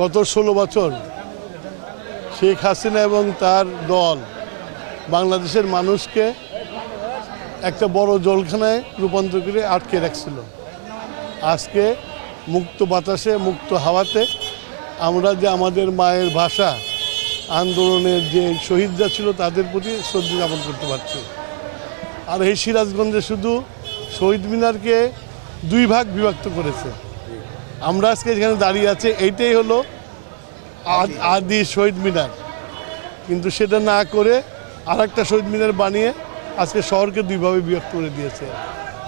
গত ষোলো বছর শেখ হাসিনা এবং তার দল বাংলাদেশের মানুষকে একটা বড় জলখানায় রূপান্তর করে আটকে রাখছিল। আজকে মুক্ত বাতাসে, মুক্ত হাওয়াতে আমরা যে আমাদের মায়ের ভাষা, আন্দোলনের যে শহীদরা ছিল তাদের প্রতি শ্রদ্ধা জ্ঞাপন করতে পারছি। আর এই সিরাজগঞ্জে শুধু শহীদ মিনারকে দুই ভাগ বিভক্ত করেছে। আমরা আজকে এখানে দাঁড়িয়ে আছে এইটাই হলো আদ- আদি। শহীদ মিনার। কিন্তু সেটা না করে আর একটা শহীদ মিনার বানিয়ে আজকে শহরকে দুইভাবে বিভক্ত করে দিয়েছে।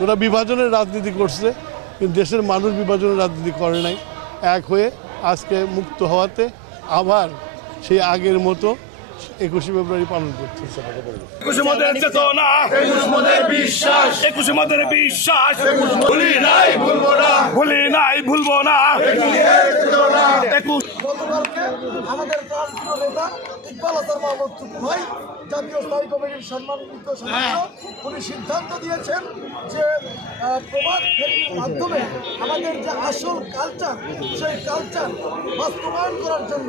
ওরা বিভাজনের রাজনীতি করছে কিন্তু দেশের মানুষ বিভাজনের রাজনীতি করে নাই। এক হয়ে আজকে মুক্ত হওয়াতে আবার সেই আগের মতো একুশে ফেব্রুয়ারি পালন করছে একুশে মদের চেতনা। একুশ মোদের বিশ্বাস। একুশে মদের বিশ্বাস। ভুলি নাই ভুলবো না। ভুলি নাই ভুলবো না। একুশ গতকালকে আমাদের প্রাণপ্রিয় নেতা ইকবাল হাসান মাহমুদ টুকু ভাই জাতীয় স্থায়ী কমিটির সম্মানিত সদস্য উনি সিদ্ধান্ত দিয়েছেন যে প্রবাদ ফেরির মাধ্যমে আমাদের যে আসল কালচার সেই কালচার বাস্তবায়ন করার জন্য।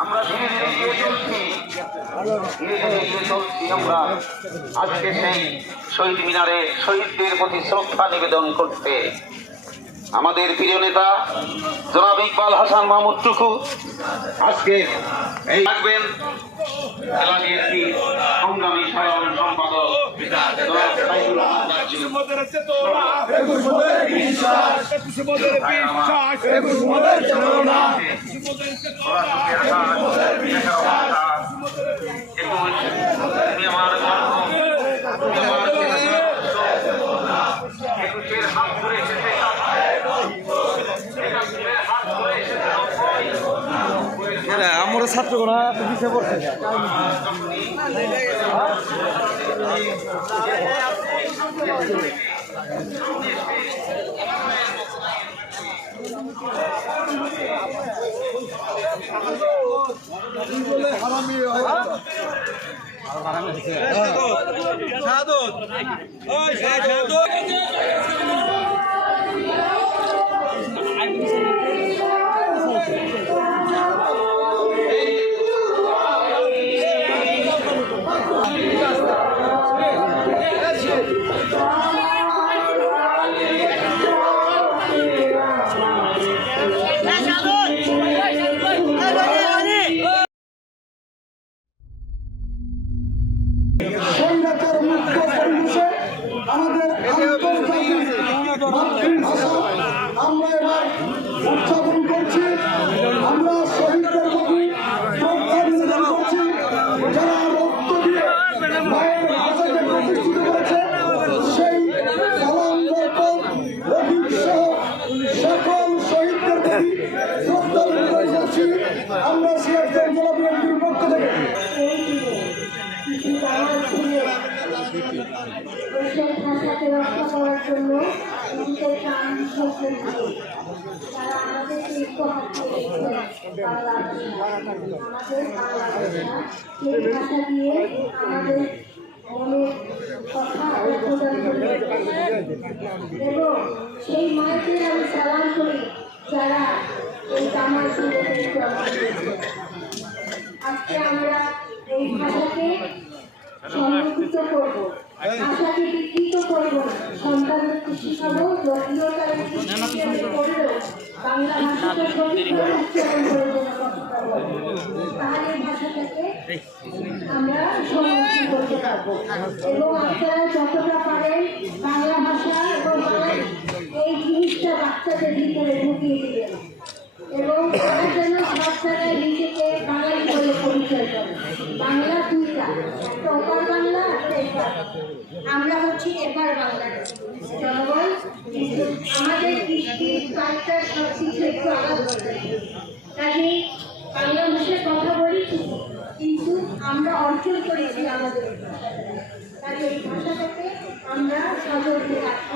আমাদের ধীরে ধীরে এগিয়ে চলছি। আমরা। আজকে সেই শহীদ মিনারে শহীদদের প্রতি শ্রদ্ধা নিবেদন করতে। আমাদের প্রিয় নেতা জনাব ইকবাল হাসান মাহমুদ টুকু আজকে এই থাকবেন। সংগ্রামী সম্পাদক একুশ মোদের বিশ্বাস একুশ মোদের চেতনা একুশ মোদের চেতনা একুশের হাত ধরে এসেছে একাত্তরের হাত ধরে এসেছে নব্বই। আমরা ছাত্রগণা পিছিয়ে পড়ছে স্বৈরাচার Yeah. দেশের ভাষাকে রক্ষা করার জন্য নিজেদের প্রাণ বিসর্জন তারা বাংলা ভাষা। আমাদের বাংলা ভাষা দিয়ে আমাদের কথা এবং সেই মাকে আমি সালাম করি যারা এই সুন্দরকে আজকে আমরা এই ভাষাকে সংরক্ষিত করব। বিকৃত করব করলেও বাংলা ভাষাকে সঠিক উচ্চারণ করে যেন কথা বলব। তাহলে ভাষাটাকে আমরা সংরক্ষণ করতে পারব। এবং আপনারা যতটা পারেন বাংলা ভাষা এবং এই জিনিসটা বাচ্চাদের ভিতরে ঢুকিয়ে দিবেন। এবং তারা যেন সবসময় নিজেকে বাঙালি বলে পরিচয় করে। বাংলা দুইটা একটা আমরা হচ্ছি এপার বাংলার জনগণ, আমাদের কৃষ্টি কালচার সব কিছু একটু আলাদা কাজে বাংলা ভাষায় কথা বলি, কিন্তু আমরা অর্জন করেছি আমাদের। কাজে এই ভাষাটাকে আমরা সজল রাখব।